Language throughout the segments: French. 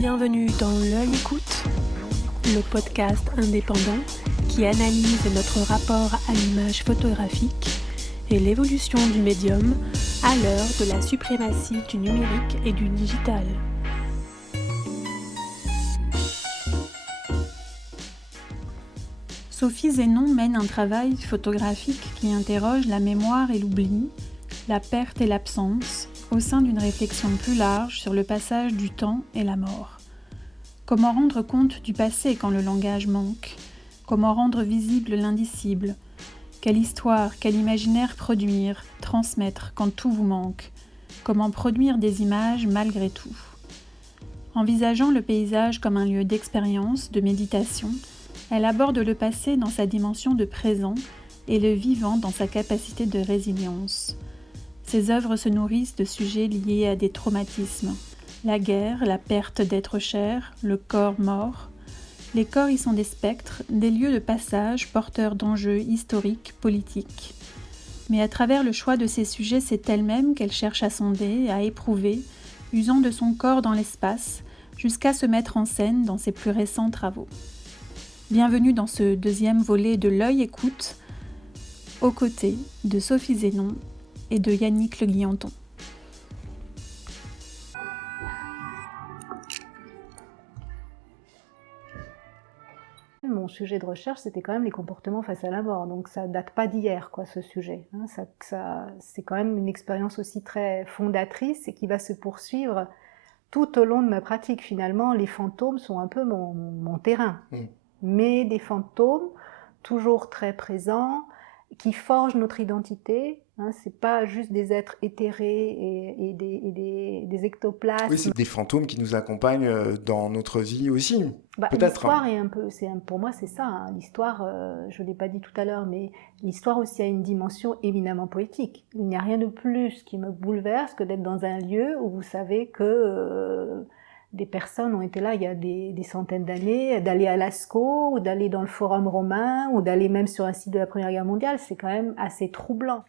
Bienvenue dans L'œil écoute, le podcast indépendant qui analyse notre rapport à l'image photographique et l'évolution du médium à l'heure de la suprématie du numérique et du digital. Sophie Zénon mène un travail photographique qui interroge la mémoire et l'oubli, la perte et l'absence, au sein d'une réflexion plus large sur le passage du temps et la mort. Comment rendre compte du passé quand le langage manque ? Comment rendre visible l'indicible ? Quelle histoire, quel imaginaire produire, transmettre quand tout vous manque ? Comment produire des images malgré tout ? Envisageant le paysage comme un lieu d'expérience, de méditation, elle aborde le passé dans sa dimension de présent et le vivant dans sa capacité de résilience. Ses œuvres se nourrissent de sujets liés à des traumatismes. La guerre, la perte d'êtres chers, le corps mort. Les corps y sont des spectres, des lieux de passage porteurs d'enjeux historiques, politiques. Mais à travers le choix de ces sujets, c'est elle-même qu'elle cherche à sonder, à éprouver, usant de son corps dans l'espace, jusqu'à se mettre en scène dans ses plus récents travaux. Bienvenue dans ce deuxième volet de L'œil écoute, aux côtés de Sophie Zénon et de Yannick Le Guillanton. Mon sujet de recherche, c'était quand même les comportements face à la mort. Donc ça date pas d'hier, ce sujet. C'est quand même une expérience aussi très fondatrice et qui va se poursuivre tout au long de ma pratique. Finalement, les fantômes sont un peu mon terrain. Mais des fantômes toujours très présents, qui forgent notre identité. C'est pas juste des êtres éthérés et des ectoplasmes. Oui, c'est des fantômes qui nous accompagnent dans notre vie aussi, peut-être. L'histoire est pour moi c'est ça. L'histoire, je l'ai pas dit tout à l'heure, mais l'histoire aussi a une dimension éminemment poétique. Il n'y a rien de plus qui me bouleverse que d'être dans un lieu où vous savez que des personnes ont été là il y a des centaines d'années, d'aller à Lascaux, ou d'aller dans le Forum romain, ou d'aller même sur un site de la Première Guerre mondiale, c'est quand même assez troublant.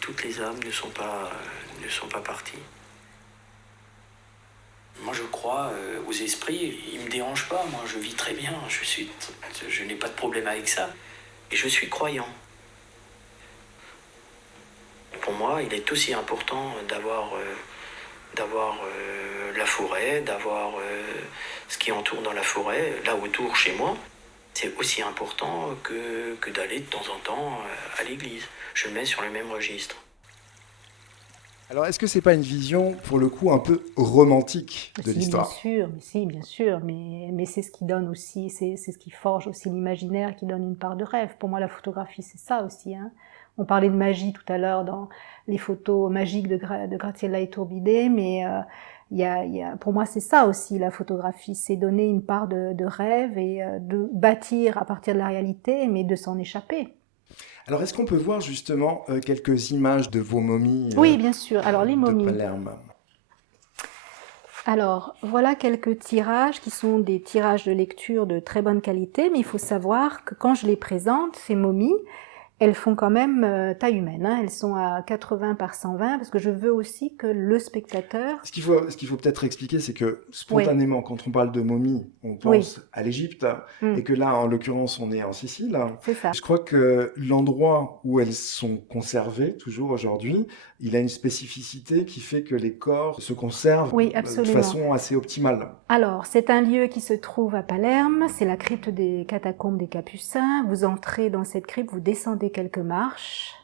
Toutes les âmes ne sont pas parties. Moi je crois aux esprits, ils ne me dérangent pas, moi je vis très bien, je n'ai pas de problème avec ça. Et je suis croyant. Pour moi, il est aussi important d'avoir la forêt, d'avoir ce qui entoure dans la forêt, là autour chez moi. C'est aussi important que d'aller de temps en temps à l'église. Je le mets sur le même registre. Alors, est-ce que c'est pas une vision, pour le coup, un peu romantique de l'histoire ? Bien sûr, mais c'est ce qui donne aussi, c'est ce qui forge aussi l'imaginaire, qui donne une part de rêve. Pour moi, la photographie, c'est ça aussi. On parlait de magie tout à l'heure dans les photos magiques de Graziella Iturbide, mais pour moi, c'est ça aussi, la photographie. C'est donner une part de rêve et de bâtir à partir de la réalité, mais de s'en échapper. Alors, est-ce qu'on peut voir justement quelques images de vos momies Oui, bien sûr. Alors, les momies. De Palerme. Alors, voilà quelques tirages qui sont des tirages de lecture de très bonne qualité, mais il faut savoir que quand je les présente, ces momies, elles font quand même taille humaine. Elles sont à 80 par 120 parce que je veux aussi que le spectateur... Ce qu'il faut peut-être expliquer, c'est que spontanément, quand on parle de momies, on pense à l'Égypte et que là, en l'occurrence, on est en Sicile. C'est ça. Je crois que l'endroit où elles sont conservées, toujours aujourd'hui, il a une spécificité qui fait que les corps se conservent de façon assez optimale. Alors, c'est un lieu qui se trouve à Palerme, c'est la crypte des catacombes des Capucins. Vous entrez dans cette crypte, vous descendez quelques marches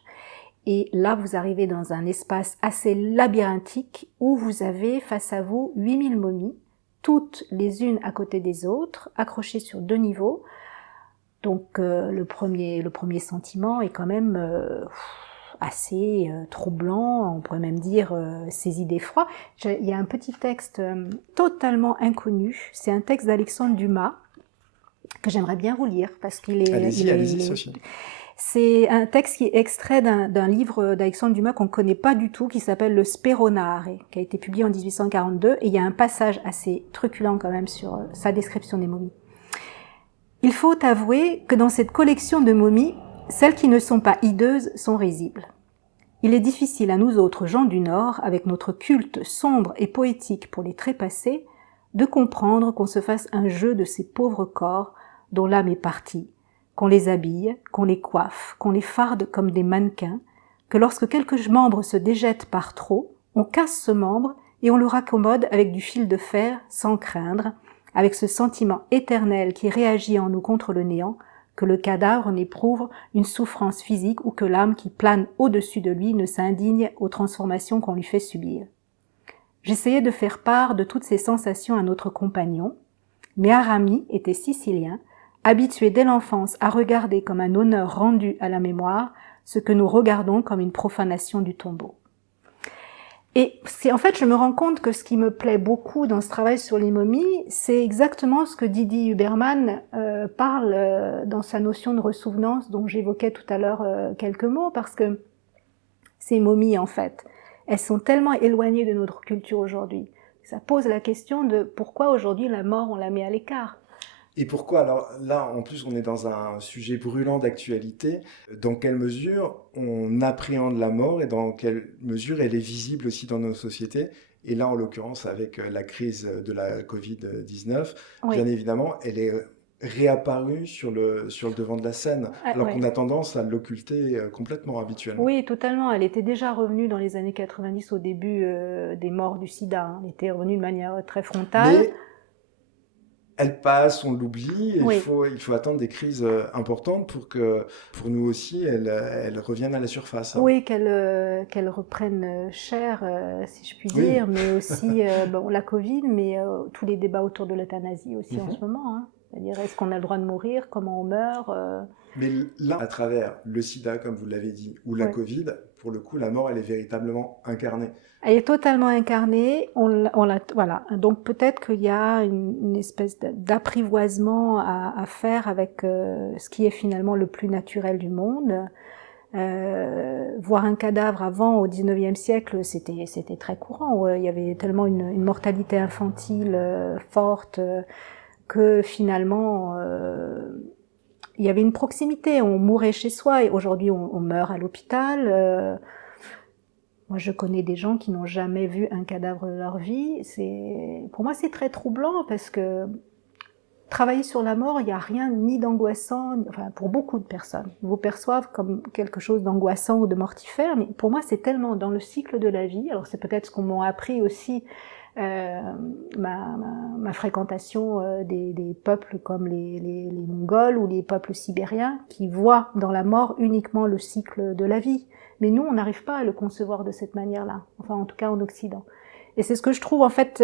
et là vous arrivez dans un espace assez labyrinthique où vous avez face à vous 8000 momies, toutes les unes à côté des autres, accrochées sur 2 niveaux. Donc le premier sentiment est quand même assez troublant, on pourrait même dire saisi d'effroi. Il y a un petit texte totalement inconnu, c'est un texte d'Alexandre Dumas que j'aimerais bien vous lire parce qu'il est... Allez-y, Sophie. C'est un texte qui est extrait d'un livre d'Alexandre Dumas qu'on ne connaît pas du tout, qui s'appelle Le Speronare, qui a été publié en 1842, et il y a un passage assez truculent quand même sur sa description des momies. Il faut avouer que dans cette collection de momies, celles qui ne sont pas hideuses sont risibles. Il est difficile à nous autres gens du Nord, avec notre culte sombre et poétique pour les trépassés, de comprendre qu'on se fasse un jeu de ces pauvres corps dont l'âme est partie, qu'on les habille, qu'on les coiffe, qu'on les farde comme des mannequins, que lorsque quelques membres se déjettent par trop, on casse ce membre et on le raccommode avec du fil de fer sans craindre, avec ce sentiment éternel qui réagit en nous contre le néant, que le cadavre n'éprouve une souffrance physique ou que l'âme qui plane au-dessus de lui ne s'indigne aux transformations qu'on lui fait subir. J'essayais de faire part de toutes ces sensations à notre compagnon, mais Aramis était sicilien, habitué dès l'enfance à regarder comme un honneur rendu à la mémoire ce que nous regardons comme une profanation du tombeau. Et en fait, je me rends compte que ce qui me plaît beaucoup dans ce travail sur les momies, c'est exactement ce que Didi Huberman parle dans sa notion de ressouvenance dont j'évoquais tout à l'heure quelques mots, parce que ces momies, en fait, elles sont tellement éloignées de notre culture aujourd'hui. Ça pose la question de pourquoi aujourd'hui la mort, on la met à l'écart. Et pourquoi, alors là, en plus, on est dans un sujet brûlant d'actualité. Dans quelle mesure on appréhende la mort et dans quelle mesure elle est visible aussi dans nos sociétés? Et là, en l'occurrence, avec la crise de la Covid-19, oui, bien évidemment, elle est réapparue sur le devant de la scène, alors oui, qu'on a tendance à l'occulter complètement habituellement. Oui, totalement. Elle était déjà revenue dans les années 90, au début des morts du sida. Hein. Elle était revenue de manière très frontale. Mais elle passe, on l'oublie, et oui, il faut attendre des crises importantes pour nous aussi, elle revienne à la surface. Hein. Oui, qu'elle reprenne chair, si je puis dire, oui, mais aussi bon, la Covid, mais tous les débats autour de l'euthanasie aussi en ce moment. Hein. C'est-à-dire, est-ce qu'on a le droit de mourir, comment on meurt Mais là, à travers le sida, comme vous l'avez dit, ou la Covid, pour le coup, la mort, elle est véritablement incarnée. Elle est totalement incarnée, voilà. Donc peut-être qu'il y a une espèce d'apprivoisement à faire avec ce qui est finalement le plus naturel du monde. Voir un cadavre avant, au 19e siècle, c'était très courant. Il y avait tellement une mortalité infantile forte que finalement il y avait une proximité. On mourait chez soi et aujourd'hui on meurt à l'hôpital. Moi, je connais des gens qui n'ont jamais vu un cadavre de leur vie. Pour moi, c'est très troublant parce que travailler sur la mort, il n'y a rien ni d'angoissant, enfin, pour beaucoup de personnes. Ils vous perçoivent comme quelque chose d'angoissant ou de mortifère, mais pour moi, c'est tellement dans le cycle de la vie. Alors, c'est peut-être ce qu'on m'a appris aussi, ma fréquentation des peuples comme les Mongols ou les peuples sibériens qui voient dans la mort uniquement le cycle de la vie. Mais nous, on n'arrive pas à le concevoir de cette manière-là, enfin en tout cas en Occident. Et c'est ce que je trouve en fait,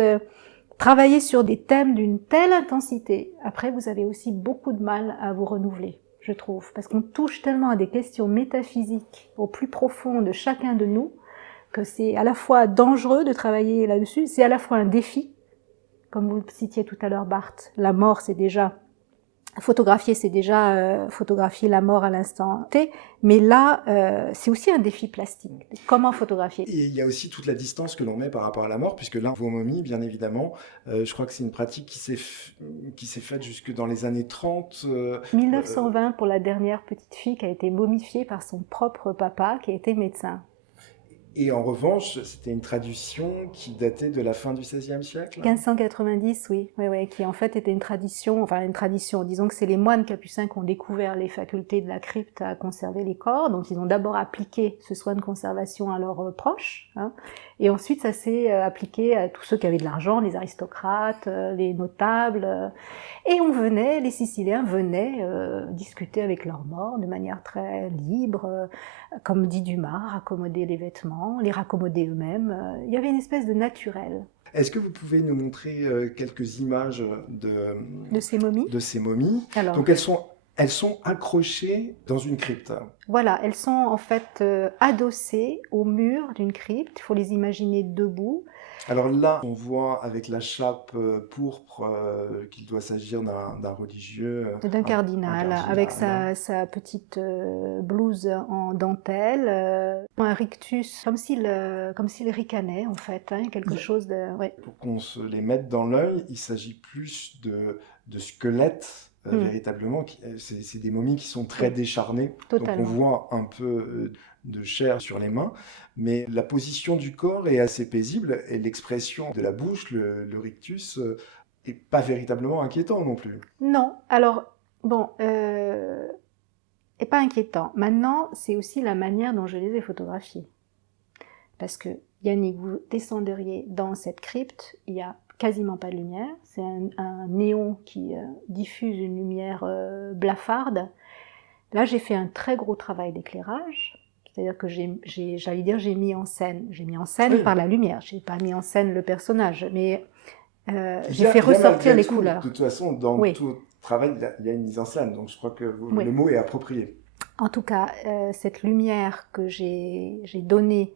travailler sur des thèmes d'une telle intensité, après vous avez aussi beaucoup de mal à vous renouveler, je trouve, parce qu'on touche tellement à des questions métaphysiques au plus profond de chacun de nous, que c'est à la fois dangereux de travailler là-dessus, c'est à la fois un défi, comme vous le citiez tout à l'heure Barthes, la mort c'est déjà... Photographier, c'est déjà photographier la mort à l'instant T, mais là, c'est aussi un défi plastique. Comment photographier? Et il y a aussi toute la distance que l'on met par rapport à la mort, puisque là, vos momies, bien évidemment, je crois que c'est une pratique qui s'est faite jusque dans les années 30. 1920 pour la dernière petite fille qui a été momifiée par son propre papa, qui a été médecin. Et en revanche, c'était une tradition qui datait de la fin du XVIe siècle. 1590, oui, qui en fait était une tradition, disons que c'est les moines capucins qui ont découvert les facultés de la crypte à conserver les corps, donc ils ont d'abord appliqué ce soin de conservation à leurs proches, hein, et ensuite ça s'est appliqué à tous ceux qui avaient de l'argent, les aristocrates, les notables, et les Siciliens venaient discuter avec leurs morts de manière très libre, comme dit Dumas, raccommoder les vêtements, les raccommoder eux-mêmes. Il y avait une espèce de naturel. Est-ce que vous pouvez nous montrer quelques images de ces momies? De ces momies. Alors, donc elles sont accrochées dans une crypte. Voilà, elles sont en fait adossées au mur d'une crypte. Il faut les imaginer debout. Alors là, on voit avec la chape pourpre qu'il doit s'agir d'un religieux. D'un cardinal, avec sa petite blouse en dentelle, un rictus, comme s'il ricanait en fait, hein, quelque chose de... Ouais. Pour qu'on se les mette dans l'œil, il s'agit plus de squelettes, véritablement. C'est des momies qui sont très décharnées. Totalement. Donc on voit un peu de chair sur les mains, mais la position du corps est assez paisible et l'expression de la bouche, le rictus, est pas véritablement inquiétant non plus. Non, alors, bon, et pas inquiétant. Maintenant, c'est aussi la manière dont je les ai photographiés. Parce que, Yannick, vous descendriez dans cette crypte, il n'y a quasiment pas de lumière. C'est un néon qui diffuse une lumière blafarde. Là, j'ai fait un très gros travail d'éclairage. C'est-à-dire que j'ai mis en scène. J'ai mis en scène Oui. par la lumière. Je n'ai pas mis en scène le personnage, mais j'ai fait ressortir les couleurs. De toute façon, dans Oui. tout travail, il y a une mise en scène. Donc, je crois que Oui. le mot est approprié. En tout cas, cette lumière que j'ai donnée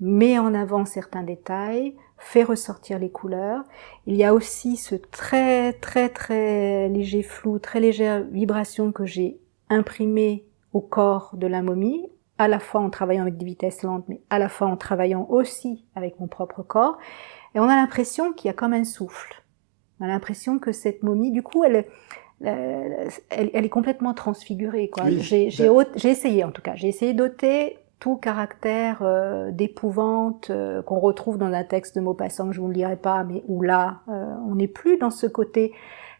met en avant certains détails, fait ressortir les couleurs. Il y a aussi ce très très très léger flou, très légère vibration que j'ai imprimé au corps de la momie, à la fois en travaillant avec des vitesses lentes, mais à la fois en travaillant aussi avec mon propre corps. Et on a l'impression qu'il y a comme un souffle. On a l'impression que cette momie, du coup, elle est complètement transfigurée, quoi. Oui, J'ai essayé, en tout cas, j'ai essayé d'ôter tout caractère d'épouvante qu'on retrouve dans un texte de Maupassant que je ne vous le lirai pas, mais où là, on n'est plus dans ce côté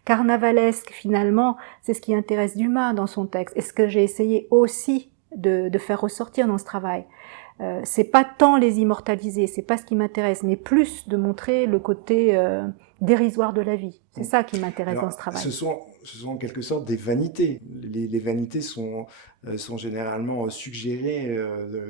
carnavalesque, finalement. C'est ce qui intéresse Dumas dans son texte. Et ce que j'ai essayé aussi de faire ressortir dans ce travail. C'est pas tant les immortaliser, c'est pas ce qui m'intéresse, mais plus de montrer le côté dérisoire de la vie. C'est ça qui m'intéresse dans ce travail. Ce sont en quelque sorte des vanités. Les vanités sont généralement suggérées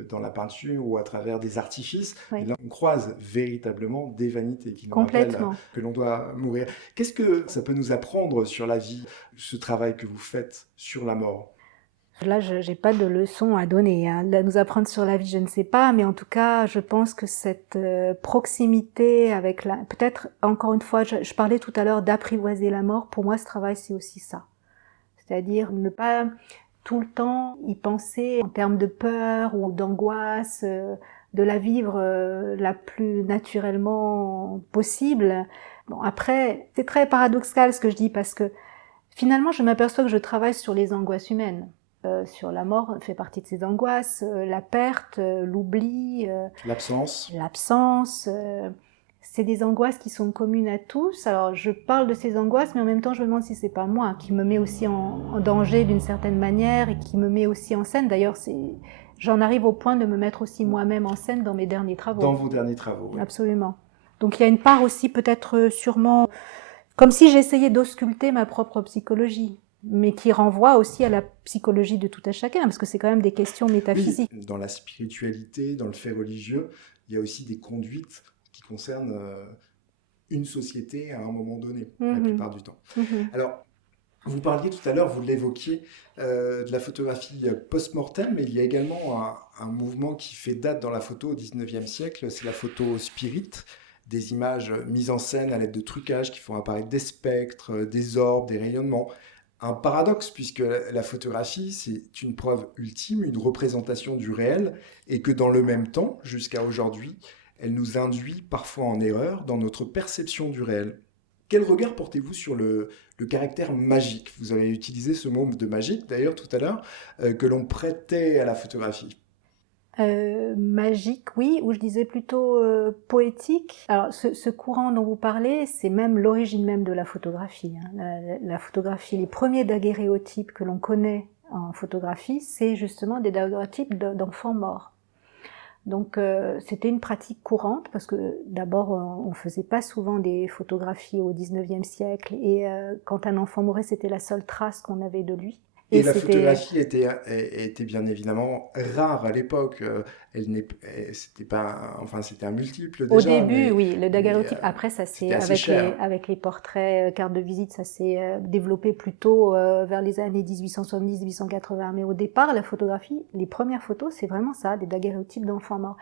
dans la peinture ou à travers des artifices. Oui. Et là, on croise véritablement des vanités qui nous Complètement. rappellent que l'on doit mourir. Qu'est-ce que ça peut nous apprendre sur la vie, ce travail que vous faites sur la mort ? Là, je n'ai pas de leçon à donner. À nous apprendre sur la vie, je ne sais pas, mais en tout cas, je pense que cette proximité avec la... Peut-être, encore une fois, je parlais tout à l'heure d'apprivoiser la mort. Pour moi, ce travail, c'est aussi ça. C'est-à-dire ne pas tout le temps y penser en termes de peur ou d'angoisse, de la vivre la plus naturellement possible. Bon, après, c'est très paradoxal ce que je dis, parce que finalement, je m'aperçois que je travaille sur les angoisses humaines. Sur la mort fait partie de ces angoisses, la perte, l'oubli, l'absence. C'est des angoisses qui sont communes à tous. Alors je parle de ces angoisses, mais en même temps je me demande si c'est pas moi qui me met aussi en danger d'une certaine manière et qui me met aussi en scène. D'ailleurs, j'en arrive au point de me mettre aussi moi-même en scène dans mes derniers travaux. Dans vos derniers travaux. Oui. Absolument. Donc il y a une part aussi peut-être sûrement comme si j'essayais d'ausculter ma propre psychologie, mais qui renvoie aussi à la psychologie de tout un chacun, parce que c'est quand même des questions métaphysiques. Oui, dans la spiritualité, dans le fait religieux, il y a aussi des conduites qui concernent une société à un moment donné, la plupart du temps. Alors, vous parliez tout à l'heure, vous l'évoquiez, de la photographie post-mortem, mais il y a également un mouvement qui fait date dans la photo au XIXe siècle, c'est la photo spirit, des images mises en scène à l'aide de trucages qui font apparaître des spectres, des orbes, des rayonnements. Un paradoxe, puisque la photographie, c'est une preuve ultime, une représentation du réel, et que dans le même temps, jusqu'à aujourd'hui, elle nous induit parfois en erreur dans notre perception du réel. Quel regard portez-vous sur le caractère magique ? Vous avez utilisé ce mot de magique, d'ailleurs, tout à l'heure, que l'on prêtait à la photographie. Magique, oui, ou je disais plutôt poétique. Alors, ce courant dont vous parlez, c'est même l'origine même de la photographie. La photographie, les premiers daguerréotypes que l'on connaît en photographie, c'est justement des daguerréotypes d'enfants morts. Donc, c'était une pratique courante, parce que d'abord, on ne faisait pas souvent des photographies au XIXe siècle, et quand un enfant mourait, c'était la seule trace qu'on avait de lui. Et la photographie était bien évidemment rare à l'époque. C'était un multiple déjà. Au début, oui, le daguerréotype. Après, ça s'est avec les portraits, cartes de visite, ça s'est développé plutôt vers les années 1870-1880. Mais au départ, la photographie, les premières photos, c'est vraiment ça, des daguerréotypes d'enfants morts.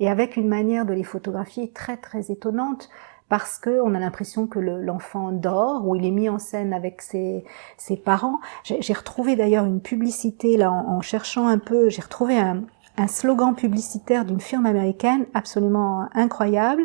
Et avec une manière de les photographier très très étonnante, parce qu'on a l'impression que l'enfant dort, ou il est mis en scène avec ses parents. J'ai retrouvé d'ailleurs une publicité, là, en cherchant un peu, j'ai retrouvé un slogan publicitaire d'une firme américaine absolument incroyable.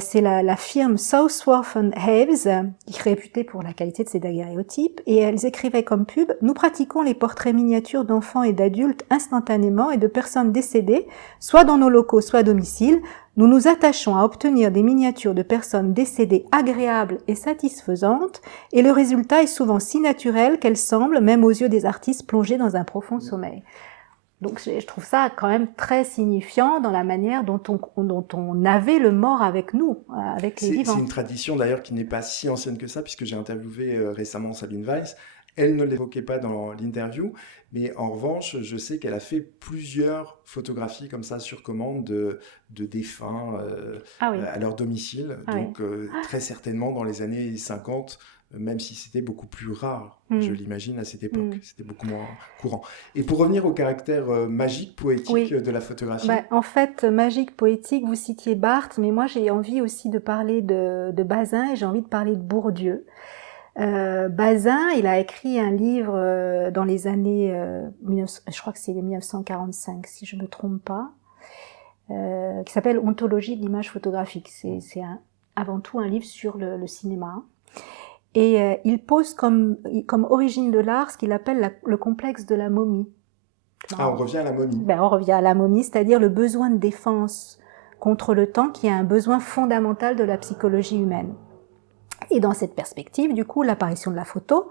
C'est la firme Southworth Haves, qui est réputée pour la qualité de ses daguerréotypes, et elles écrivaient comme pub « Nous pratiquons les portraits miniatures d'enfants et d'adultes instantanément et de personnes décédées, soit dans nos locaux, soit à domicile. Nous nous attachons à obtenir des miniatures de personnes décédées agréables et satisfaisantes, et le résultat est souvent si naturel qu'elle semble, même aux yeux des artistes, plongés dans un profond sommeil. » Donc je trouve ça quand même très signifiant dans la manière dont on avait le mort avec nous, avec les vivants. C'est une tradition d'ailleurs qui n'est pas si ancienne que ça, puisque j'ai interviewé récemment Sabine Weiss. Elle ne l'évoquait pas dans l'interview, mais en revanche, je sais qu'elle a fait plusieurs photographies comme ça sur commande de défunts à leur domicile. Donc très certainement dans les années 50, même si c'était beaucoup plus rare, je l'imagine, à cette époque. C'était beaucoup moins courant. Et pour revenir au caractère magique, poétique de la photographie... En fait, magique, poétique, vous citiez Barthes, mais moi j'ai envie aussi de parler de Bazin et j'ai envie de parler de Bourdieu. Bazin, il a écrit un livre dans les années, je crois que c'est 1945, si je ne me trompe pas, qui s'appelle Ontologie de l'image photographique. C'est avant tout un livre sur le cinéma. Et il pose comme origine de l'art ce qu'il appelle le complexe de la momie. On revient à la momie. On revient à la momie, c'est-à-dire le besoin de défense contre le temps, qui est un besoin fondamental de la psychologie humaine. Et dans cette perspective, du coup, l'apparition de la photo,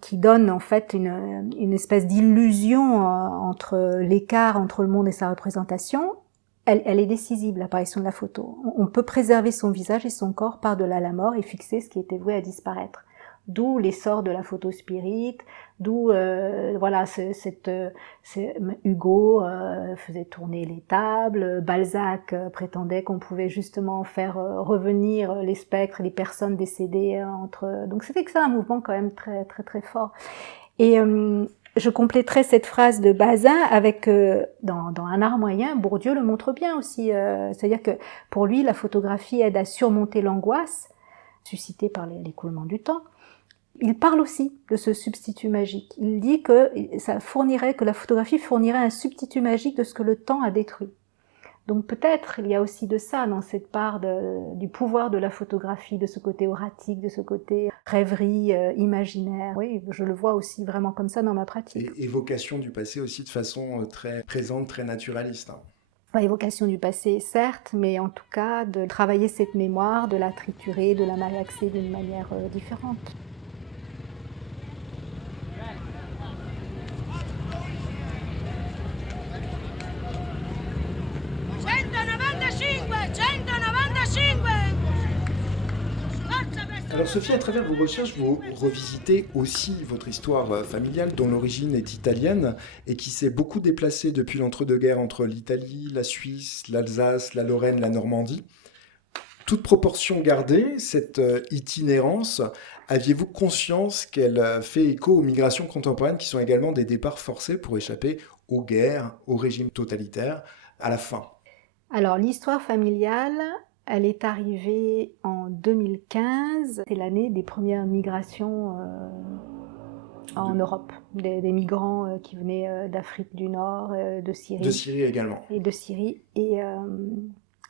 qui donne en fait une espèce d'illusion entre l'écart entre le monde et sa représentation, elle est décisive, l'apparition de la photo. On peut préserver son visage et son corps par-delà la mort et fixer ce qui était voué à disparaître. D'où l'essor de la photo spirit, d'où Hugo faisait tourner les tables, Balzac prétendait qu'on pouvait justement faire revenir les spectres, les personnes décédées donc c'était que ça un mouvement quand même très très très fort. Et je compléterai cette phrase de Bazin avec dans Un art moyen, Bourdieu le montre bien aussi, c'est-à-dire que pour lui la photographie aide à surmonter l'angoisse suscitée par l'écoulement du temps. Il parle aussi de ce substitut magique. Il dit que la photographie fournirait un substitut magique de ce que le temps a détruit. Donc peut-être il y a aussi de ça dans cette part du pouvoir de la photographie, de ce côté oratique, de ce côté rêverie, imaginaire. Oui, je le vois aussi vraiment comme ça dans ma pratique. Et évocation du passé aussi de façon très présente, très naturaliste. Évocation du passé, certes, mais en tout cas de travailler cette mémoire, de la triturer, de la malaxer d'une manière différente. Alors Sophie, à travers vos recherches, vous revisitez aussi votre histoire familiale dont l'origine est italienne et qui s'est beaucoup déplacée depuis l'entre-deux-guerres entre l'Italie, la Suisse, l'Alsace, la Lorraine, la Normandie. Toute proportion gardée, cette itinérance, aviez-vous conscience qu'elle fait écho aux migrations contemporaines qui sont également des départs forcés pour échapper aux guerres, aux régimes totalitaires à la fin ? Alors l'histoire familiale, elle est arrivée en 2015, c'est l'année des premières migrations en Europe, des migrants qui venaient d'Afrique du Nord, de Syrie. De Syrie également. Et de Syrie. Et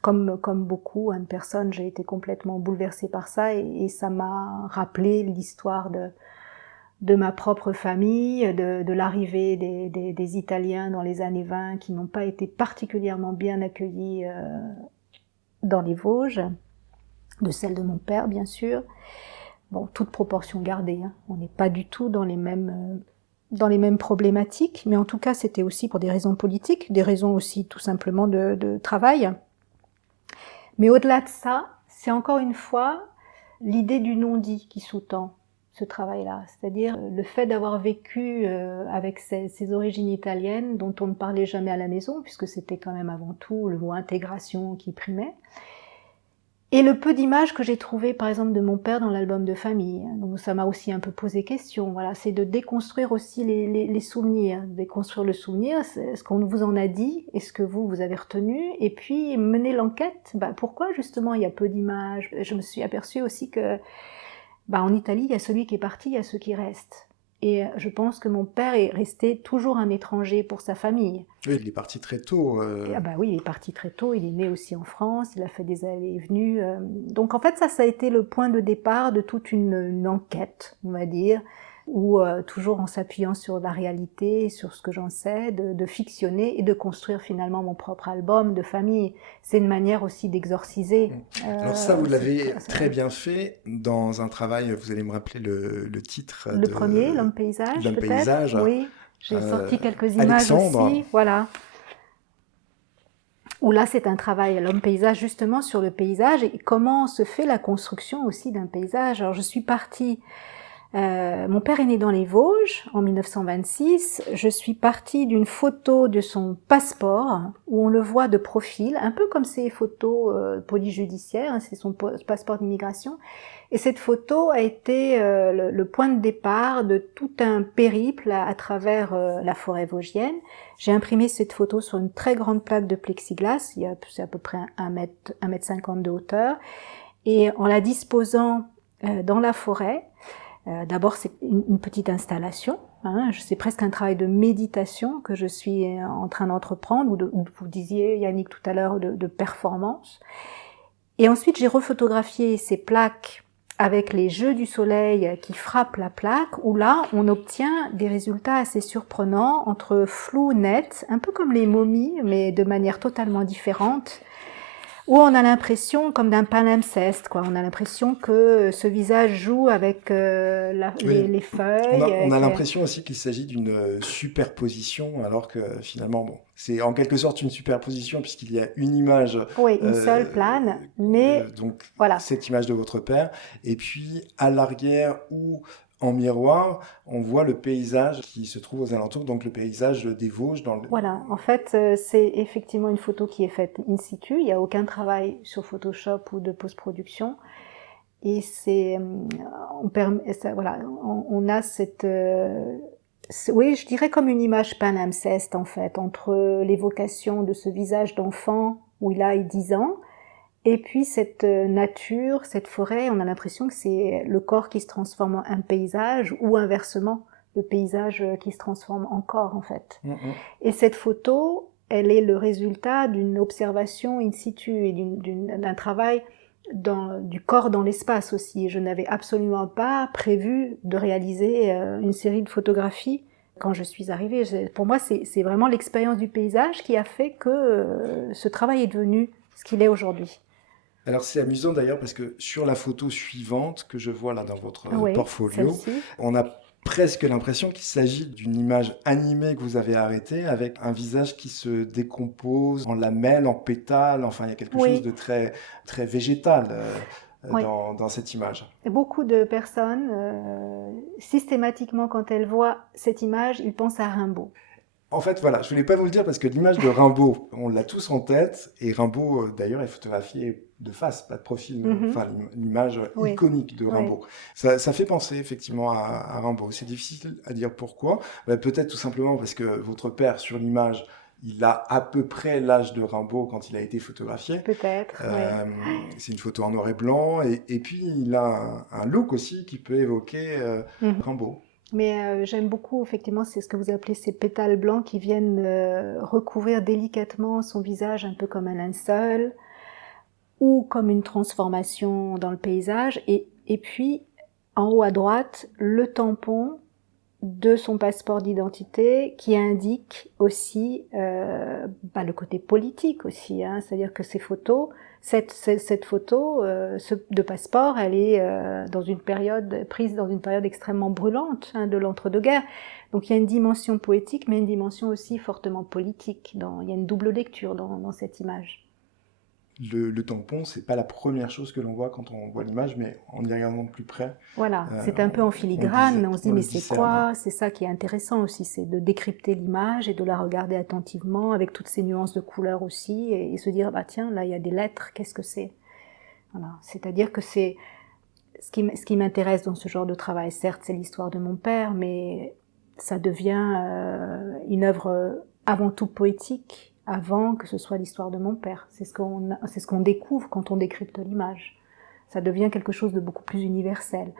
comme beaucoup de personnes, j'ai été complètement bouleversée par ça et ça m'a rappelé l'histoire de ma propre famille, de l'arrivée des Italiens dans les années 20 qui n'ont pas été particulièrement bien accueillis dans les Vosges, de celle de mon père bien sûr. Bon, toute proportion gardée, on n'est pas du tout dans les mêmes problématiques, mais en tout cas c'était aussi pour des raisons politiques, des raisons aussi tout simplement de travail. Mais au-delà de ça, c'est encore une fois l'idée du non-dit qui sous-tend ce travail-là, c'est-à-dire le fait d'avoir vécu avec ces origines italiennes dont on ne parlait jamais à la maison, puisque c'était quand même avant tout le mot intégration qui primait, et le peu d'images que j'ai trouvées par exemple de mon père dans l'album de famille. Donc ça m'a aussi un peu posé question, voilà, c'est de déconstruire aussi les souvenirs, déconstruire le souvenir, ce qu'on vous en a dit, et ce que vous avez retenu, et puis mener l'enquête, pourquoi justement il y a peu d'images. Je me suis aperçue aussi que en Italie, il y a celui qui est parti, il y a ceux qui restent. Et je pense que mon père est resté toujours un étranger pour sa famille. Oui, il est parti très tôt. Ah bah oui, il est parti très tôt, il est né aussi en France, il a fait des allées et venues. Donc en fait, ça a été le point de départ de toute une enquête, on va dire, où toujours en s'appuyant sur la réalité, sur ce que j'en sais, de fictionner et de construire finalement mon propre album de famille. C'est une manière aussi d'exorciser. Alors ça, vous l'avez très bien fait dans un travail, vous allez me rappeler le titre. Le premier, L'homme paysage, L'homme peut-être. paysage. Oui, j'ai sorti quelques images Alexandre. aussi, voilà. Où là, c'est un travail, l'homme paysage, justement sur le paysage et comment se fait la construction aussi d'un paysage. Alors je suis partie... mon père est né dans les Vosges en 1926. Je suis partie d'une photo de son passeport où on le voit de profil, un peu comme ces photos polyjudiciaires, hein, c'est son passeport d'immigration. Et cette photo a été le point de départ de tout un périple à travers la forêt vosgienne. J'ai imprimé cette photo sur une très grande plaque de plexiglas, c'est à peu près 1,50 m de hauteur, et en la disposant dans la forêt. D'abord, c'est une petite installation, hein, c'est presque un travail de méditation que je suis en train d'entreprendre, ou vous disiez, Yannick, tout à l'heure, de performance. Et ensuite, j'ai refotographié ces plaques avec les jeux du soleil qui frappent la plaque, où là, on obtient des résultats assez surprenants, entre flou, net, un peu comme les momies, mais de manière totalement différente, où on a l'impression comme d'un palimpseste, quoi. On a l'impression que ce visage joue avec les feuilles. On a l'impression aussi qu'il s'agit d'une superposition, alors que finalement, bon, c'est en quelque sorte une superposition puisqu'il y a une image. Oui, une seule plane, mais donc voilà. Cette image de votre père, et puis à l'arrière ou en miroir, on voit le paysage qui se trouve aux alentours, donc le paysage des Vosges. Voilà, en fait, c'est effectivement une photo qui est faite in situ, il n'y a aucun travail sur Photoshop ou de post-production. Et on a cette... oui, je dirais comme une image palimpseste, en fait, entre l'évocation de ce visage d'enfant où il a 10 ans, et puis cette nature, cette forêt, on a l'impression que c'est le corps qui se transforme en un paysage, ou inversement, le paysage qui se transforme en corps, en fait. Et cette photo, elle est le résultat d'une observation in situ et d'un travail du corps dans l'espace aussi. Je n'avais absolument pas prévu de réaliser une série de photographies quand je suis arrivée. Pour moi, c'est vraiment l'expérience du paysage qui a fait que ce travail est devenu ce qu'il est aujourd'hui. Alors c'est amusant d'ailleurs parce que sur la photo suivante que je vois là dans votre portfolio, on a presque l'impression qu'il s'agit d'une image animée que vous avez arrêtée avec un visage qui se décompose en lamelles, en pétales, enfin il y a quelque chose de très, très végétal dans cette image. Et beaucoup de personnes, systématiquement quand elles voient cette image, ils pensent à Rimbaud. En fait, voilà, je voulais pas vous le dire parce que l'image de Rimbaud, on l'a tous en tête, et Rimbaud, d'ailleurs, est photographié de face, pas de profil, enfin, l'image iconique de Rimbaud. Ça fait penser effectivement à Rimbaud. C'est difficile à dire pourquoi. Peut-être tout simplement parce que votre père, sur l'image, il a à peu près l'âge de Rimbaud quand il a été photographié. Peut-être, C'est une photo en noir et blanc, et puis il a un look aussi qui peut évoquer Rimbaud. Mais j'aime beaucoup, effectivement, c'est ce que vous appelez ces pétales blancs qui viennent recouvrir délicatement son visage, un peu comme un linceul, ou comme une transformation dans le paysage. Et puis, en haut à droite, le tampon de son passeport d'identité qui indique aussi le côté politique aussi, hein, c'est-à-dire que ces photos, cette photo de passeport, elle est prise dans une période extrêmement brûlante de l'entre-deux-guerres. Donc il y a une dimension poétique, mais une dimension aussi fortement politique. Il y a une double lecture dans cette image. Le tampon, c'est pas la première chose que l'on voit quand on voit l'image, mais en y regardant de plus près. Voilà, c'est un peu en filigrane, on se dit mais c'est quoi? C'est ça qui est intéressant aussi, c'est de décrypter l'image et de la regarder attentivement avec toutes ces nuances de couleurs aussi et se dire bah tiens, là il y a des lettres, qu'est-ce que c'est? Voilà, c'est-à-dire que c'est ce qui m'intéresse dans ce genre de travail. Certes, c'est l'histoire de mon père, mais ça devient une œuvre avant tout poétique. Avant que ce soit l'histoire de mon père. C'est ce qu'on découvre quand on décrypte l'image. Ça devient quelque chose de beaucoup plus universel.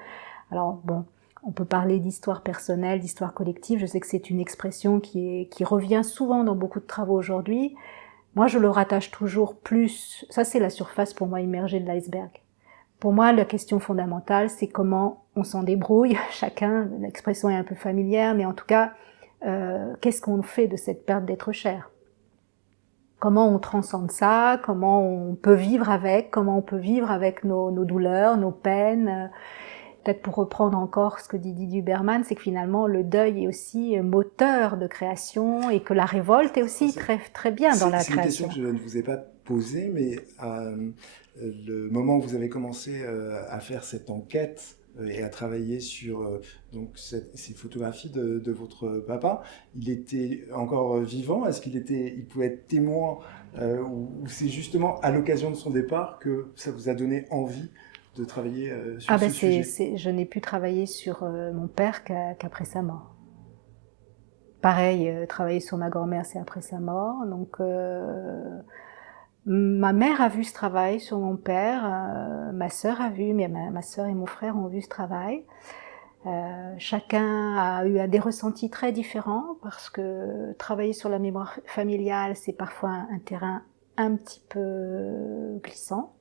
Alors bon, On peut parler d'histoire personnelle, d'histoire collective. Je sais que c'est une expression qui revient souvent dans beaucoup de travaux aujourd'hui. Moi, je le rattache toujours plus... Ça, c'est la surface pour moi immergée de l'iceberg. Pour moi, la question fondamentale, c'est comment on s'en débrouille. Chacun, l'expression est un peu familière, mais en tout cas, qu'est-ce qu'on fait de cette perte d'être cher? Comment on transcende ça? Comment on peut vivre avec? Comment on peut vivre avec nos douleurs, nos peines? Peut-être pour reprendre encore ce que dit Didier Huberman, c'est que finalement le deuil est aussi moteur de création et que la révolte est aussi très, très bien dans la création. C'est une question que je ne vous ai pas posée, mais le moment où vous avez commencé à faire cette enquête et à travailler sur donc ces photographies de votre papa, il était encore vivant? Est-ce il pouvait être témoin ou c'est justement à l'occasion de son départ que ça vous a donné envie de travailler sur ce sujet? Je n'ai pu travailler sur mon père qu'après sa mort. Pareil, travailler sur ma grand-mère, c'est après sa mort. Donc, ma mère a vu ce travail sur mon père, ma sœur a vu, mais ma sœur et mon frère ont vu ce travail. Chacun a eu des ressentis très différents parce que travailler sur la mémoire familiale, c'est parfois un terrain un petit peu glissant.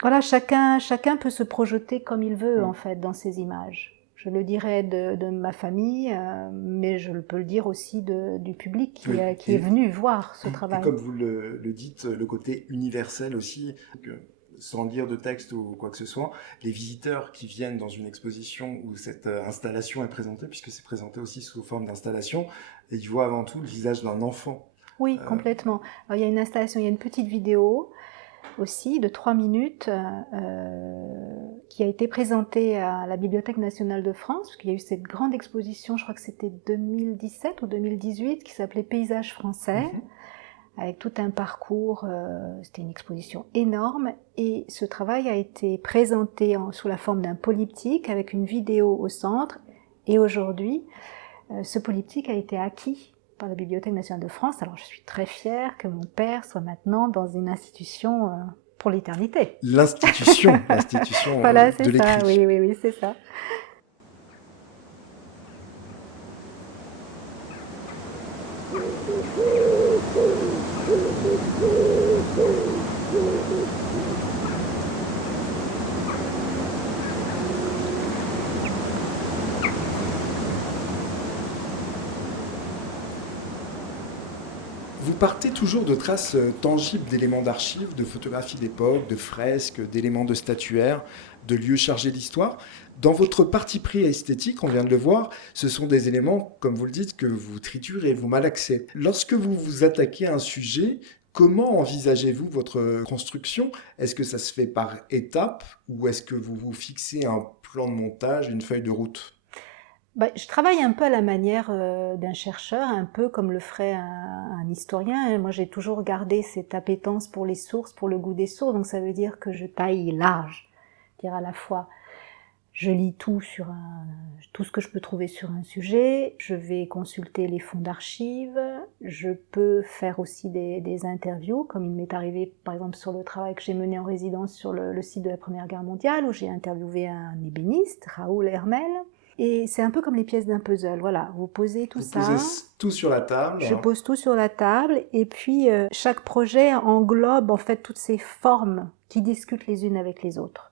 Voilà, chacun peut se projeter comme il veut en fait dans ces images. Je le dirais de ma famille, mais je peux le dire aussi du public qui est venu voir ce travail. Et comme vous le dites, le côté universel aussi, sans lire de texte ou quoi que ce soit, les visiteurs qui viennent dans une exposition où cette installation est présentée, puisque c'est présenté aussi sous forme d'installation, et ils voient avant tout le visage d'un enfant. Oui, complètement. Alors, il y a une installation, il y a une petite vidéo aussi de 3 minutes qui a été présentée à la Bibliothèque nationale de France, parce qu'il y a eu cette grande exposition, je crois que c'était 2017 ou 2018, qui s'appelait Paysages français, avec tout un parcours, c'était une exposition énorme, et ce travail a été présenté sous la forme d'un polyptyque avec une vidéo au centre, et aujourd'hui, ce polyptyque a été acquis par la Bibliothèque nationale de France. Alors je suis très fière que mon père soit maintenant dans une institution pour l'éternité. L'institution voilà, de l'écrit. Ça, oui, c'est ça. Vous partez toujours de traces tangibles d'éléments d'archives, de photographies d'époque, de fresques, d'éléments de statuaire, de lieux chargés d'histoire. Dans votre parti pris esthétique, on vient de le voir, ce sont des éléments, comme vous le dites, que vous triturez et vous malaxez. Lorsque vous vous attaquez à un sujet, comment envisagez-vous votre construction? Est-ce que ça se fait par étapes ou est-ce que vous vous fixez un plan de montage, une feuille de route? Je travaille un peu à la manière d'un chercheur, un peu comme le ferait un historien. Moi, j'ai toujours gardé cette appétence pour les sources, pour le goût des sources. Donc, ça veut dire que je taille large. C'est-à-dire à la fois, je lis tout ce que je peux trouver sur un sujet. Je vais consulter les fonds d'archives. Je peux faire aussi des interviews, comme il m'est arrivé, par exemple, sur le travail que j'ai mené en résidence sur le site de la Première Guerre mondiale, où j'ai interviewé un ébéniste, Raoul Hermel. Et c'est un peu comme les pièces d'un puzzle, voilà, vous posez tout ça. Vous posez tout sur la table. Je pose tout sur la table, et puis chaque projet englobe en fait toutes ces formes qui discutent les unes avec les autres.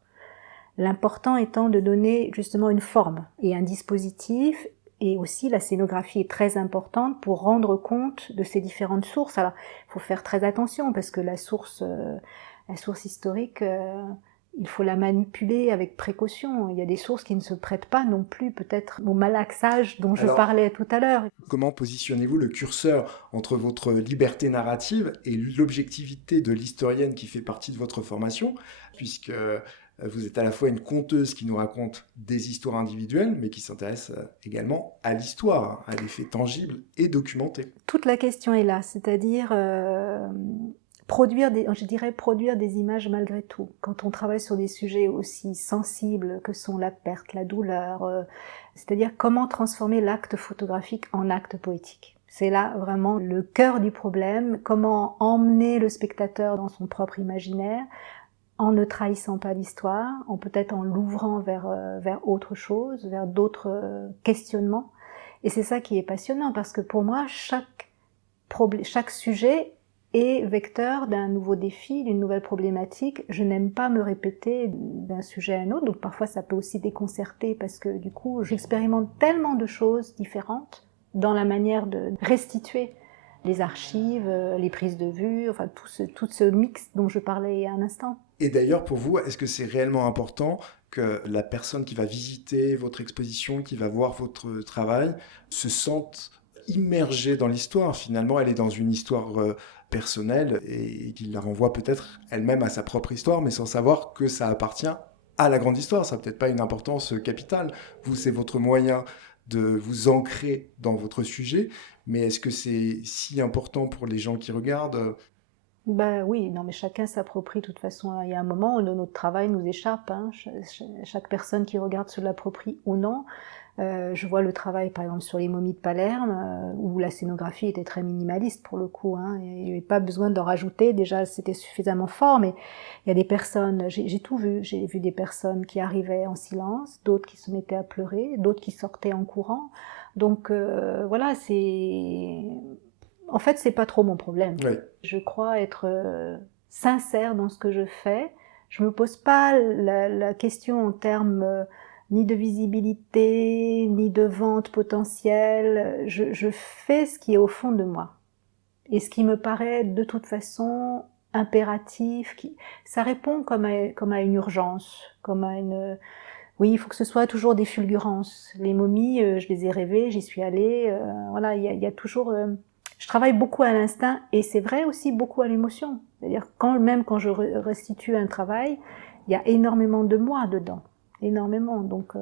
L'important étant de donner justement une forme et un dispositif, et aussi la scénographie est très importante pour rendre compte de ces différentes sources. Alors, il faut faire très attention, parce que la source historique... il faut la manipuler avec précaution. Il y a des sources qui ne se prêtent pas non plus peut-être au malaxage dont je parlais tout à l'heure. Comment positionnez-vous le curseur entre votre liberté narrative et l'objectivité de l'historienne qui fait partie de votre formation, puisque vous êtes à la fois une conteuse qui nous raconte des histoires individuelles, mais qui s'intéresse également à l'histoire, à des faits tangibles et documentés. Toute la question est là, c'est-à-dire... produire des images malgré tout. Quand on travaille sur des sujets aussi sensibles que sont la perte, la douleur, c'est-à-dire comment transformer l'acte photographique en acte poétique. C'est là vraiment le cœur du problème, comment emmener le spectateur dans son propre imaginaire en ne trahissant pas l'histoire, peut-être en l'ouvrant vers autre chose, vers d'autres questionnements. Et c'est ça qui est passionnant, parce que pour moi, chaque sujet est vecteur d'un nouveau défi, d'une nouvelle problématique. Je n'aime pas me répéter d'un sujet à un autre, donc parfois ça peut aussi déconcerter, parce que du coup, j'expérimente tellement de choses différentes dans la manière de restituer les archives, les prises de vue, enfin tout ce mix dont je parlais il y a un instant. Et d'ailleurs, pour vous, est-ce que c'est réellement important que la personne qui va visiter votre exposition, qui va voir votre travail, se sente immergée dans l'histoire? Finalement, elle est dans une histoire personnelle et qu'il la renvoie peut-être elle-même à sa propre histoire, mais sans savoir que ça appartient à la grande histoire. Ça n'a peut-être pas une importance capitale. Vous, c'est votre moyen de vous ancrer dans votre sujet, mais est-ce que c'est si important pour les gens qui regardent? Ben oui, non, mais chacun s'approprie de toute façon. Il y a un moment où notre travail nous échappe. Hein. Chaque personne qui regarde se l'approprie ou non. Je vois le travail, par exemple, sur les momies de Palerme, où la scénographie était très minimaliste pour le coup. Hein. Il n'y avait pas besoin d'en rajouter. Déjà, c'était suffisamment fort, mais il y a des personnes, j'ai tout vu. J'ai vu des personnes qui arrivaient en silence, d'autres qui se mettaient à pleurer, d'autres qui sortaient en courant. Donc voilà, en fait, c'est pas trop mon problème. Oui. Je crois être sincère dans ce que je fais. Je me pose pas la question en termes ni de visibilité, ni de vente potentielle. Je fais ce qui est au fond de moi. Et ce qui me paraît de toute façon impératif, ça répond comme à une urgence, comme à une... Oui, il faut que ce soit toujours des fulgurances. Les momies, je les ai rêvées, j'y suis allée. Voilà, il y a toujours... Je travaille beaucoup à l'instinct et c'est vrai aussi beaucoup à l'émotion. C'est-à-dire même quand je restitue un travail, il y a énormément de moi dedans. Énormément. Donc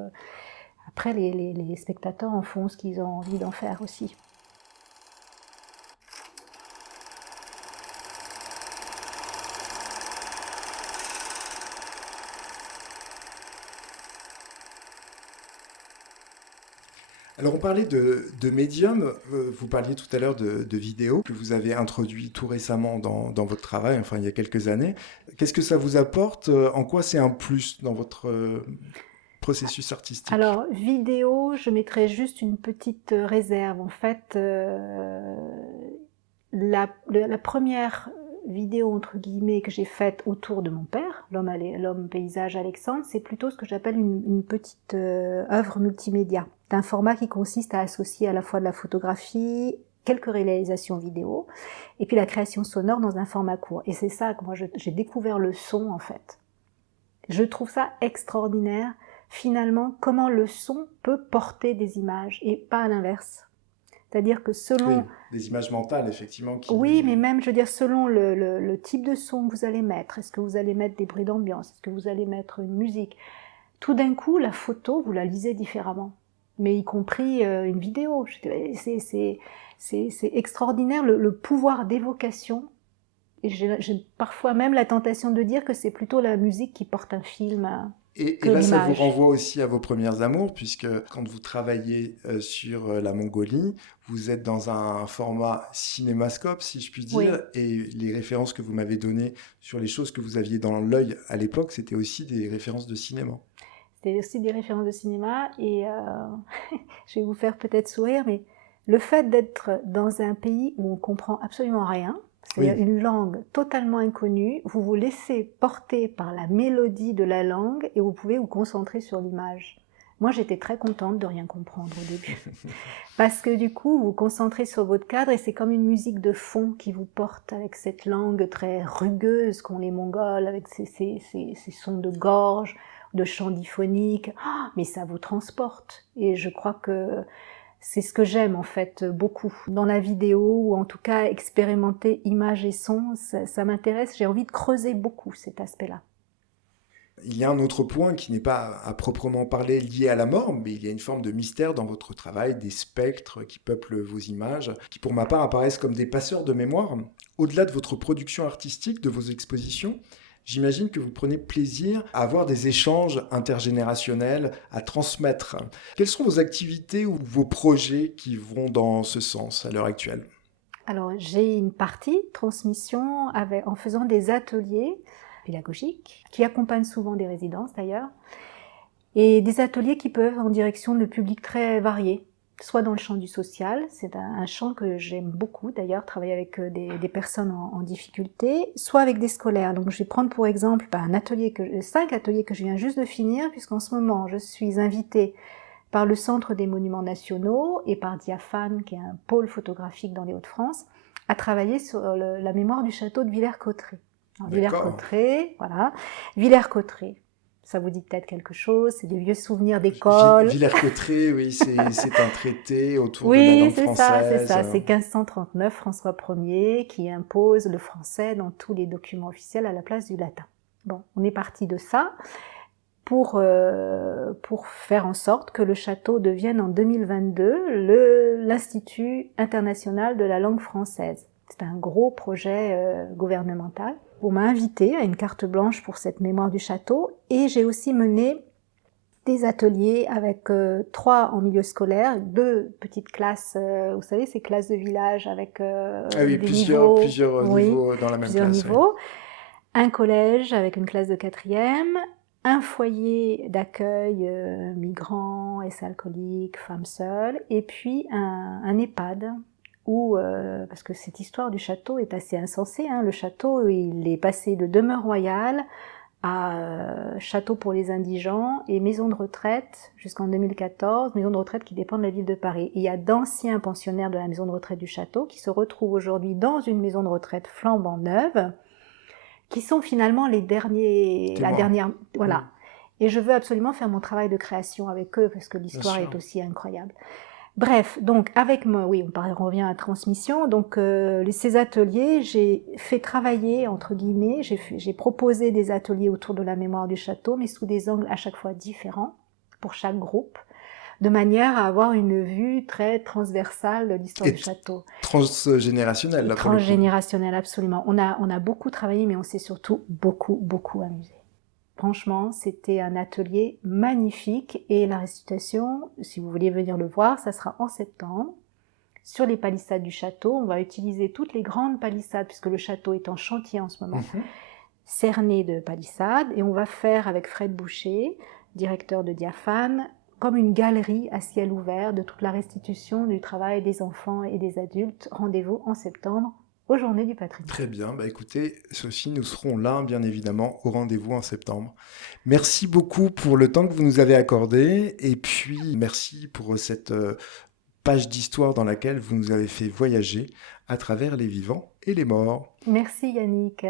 après, les spectateurs en font ce qu'ils ont envie d'en faire aussi. Alors on parlait de médium, vous parliez tout à l'heure de vidéos que vous avez introduit tout récemment dans votre travail, enfin il y a quelques années. Qu'est-ce que ça vous apporte? En quoi c'est un plus dans votre processus artistique? Alors vidéo, je mettrais juste une petite réserve. En fait, la première vidéo entre guillemets que j'ai faite autour de mon père, l'homme paysage Alexandre, c'est plutôt ce que j'appelle une petite œuvre multimédia, d'un format qui consiste à associer à la fois de la photographie, quelques réalisations vidéo, et puis la création sonore dans un format court. Et c'est ça que moi j'ai découvert le son en fait. Je trouve ça extraordinaire, finalement, comment le son peut porter des images et pas à l'inverse. C'est-à-dire que selon... Oui, des images mentales, effectivement. Oui, mais même, je veux dire, selon le type de son que vous allez mettre, est-ce que vous allez mettre des bruits d'ambiance, est-ce que vous allez mettre une musique, tout d'un coup, la photo, vous la lisez différemment, mais y compris une vidéo. C'est extraordinaire, le pouvoir d'évocation. Et j'ai parfois même la tentation de dire que c'est plutôt la musique qui porte un film... Et là, ça vous renvoie aussi à vos premières amours, puisque quand vous travaillez sur la Mongolie, vous êtes dans un format cinémascope, si je puis dire, oui. Et les références que vous m'avez données sur les choses que vous aviez dans l'œil à l'époque, c'était aussi des références de cinéma. C'était aussi des références de cinéma, et je vais vous faire peut-être sourire, mais le fait d'être dans un pays où on comprend absolument rien, c'est-à-dire oui. Une langue totalement inconnue, vous vous laissez porter par la mélodie de la langue et vous pouvez vous concentrer sur l'image. Moi, j'étais très contente de rien comprendre au début. Parce que du coup, vous vous concentrez sur votre cadre et c'est comme une musique de fond qui vous porte avec cette langue très rugueuse qu'ont les Mongols, avec ces sons de gorge, de chants diphoniques. Oh, mais ça vous transporte. Et je crois que... c'est ce que j'aime en fait beaucoup dans la vidéo, ou en tout cas expérimenter images et sons, ça m'intéresse, j'ai envie de creuser beaucoup cet aspect-là. Il y a un autre point qui n'est pas à proprement parler lié à la mort, mais il y a une forme de mystère dans votre travail, des spectres qui peuplent vos images, qui pour ma part apparaissent comme des passeurs de mémoire. Au-delà de votre production artistique, de vos expositions, j'imagine que vous prenez plaisir à avoir des échanges intergénérationnels, à transmettre. Quelles sont vos activités ou vos projets qui vont dans ce sens à l'heure actuelle? Alors, j'ai une partie transmission en faisant des ateliers. pédagogiques, qui accompagnent souvent des résidences d'ailleurs, et des ateliers qui peuvent en direction de publics très variés, soit dans le champ du social, c'est un champ que j'aime beaucoup d'ailleurs, travailler avec des personnes en difficulté, soit avec des scolaires. Donc je vais prendre pour exemple 5 ateliers que je viens juste de finir, puisqu'en ce moment je suis invitée par le Centre des Monuments Nationaux et par Diaphane, qui est un pôle photographique dans les Hauts-de-France, à travailler sur la mémoire du château de Villers-Cotterêts. Villers-Cotterêts, voilà. Villers-Cotterêts, ça vous dit peut-être quelque chose, c'est des vieux souvenirs d'école. Villers-Cotterêts, oui, c'est un traité autour de la langue française. Oui, c'est ça, c'est 1539, François Ier, qui impose le français dans tous les documents officiels à la place du latin. Bon, on est parti de ça pour faire en sorte que le château devienne en 2022 l'Institut international de la langue française. C'est un gros projet gouvernemental. On m'a invité à une carte blanche pour cette mémoire du château et j'ai aussi mené des ateliers avec 3 en milieu scolaire, 2 petites classes, vous savez, ces classes de village avec plusieurs niveaux dans la même classe. Niveaux. Un collège avec une classe de 4e, un foyer d'accueil migrants, ex-alcooliques, femmes seules, et puis un EHPAD, où, parce que cette histoire du château est assez insensée, hein. Le château, il est passé de demeure royale à château pour les indigents et maison de retraite jusqu'en 2014, maison de retraite qui dépend de la ville de Paris. Et il y a d'anciens pensionnaires de la maison de retraite du château qui se retrouvent aujourd'hui dans une maison de retraite flambant neuve, qui sont finalement la dernière, voilà. Et je veux absolument faire mon travail de création avec eux parce que l'histoire est aussi incroyable. Bref, donc avec moi, oui, on revient à la transmission. Donc ces ateliers, j'ai fait travailler entre guillemets, j'ai proposé des ateliers autour de la mémoire du château, mais sous des angles à chaque fois différents pour chaque groupe, de manière à avoir une vue très transversale de l'histoire du château. Transgénérationnelle, là, pour le coup. Transgénérationnelle, absolument. On a beaucoup travaillé, mais on s'est surtout beaucoup amusé. Franchement, c'était un atelier magnifique et la restitution, si vous voulez venir le voir, ça sera en septembre. Sur les palissades du château, on va utiliser toutes les grandes palissades, puisque le château est en chantier en ce moment, cernées de palissades, et on va faire avec Fred Boucher, directeur de Diaphane, comme une galerie à ciel ouvert de toute la restitution du travail des enfants et des adultes. Rendez-vous en septembre aux Journées du Patrimoine. Très bien, écoutez, Sophie, nous serons là, bien évidemment, au rendez-vous en septembre. Merci beaucoup pour le temps que vous nous avez accordé, et puis merci pour cette page d'histoire dans laquelle vous nous avez fait voyager à travers les vivants et les morts. Merci Yannick.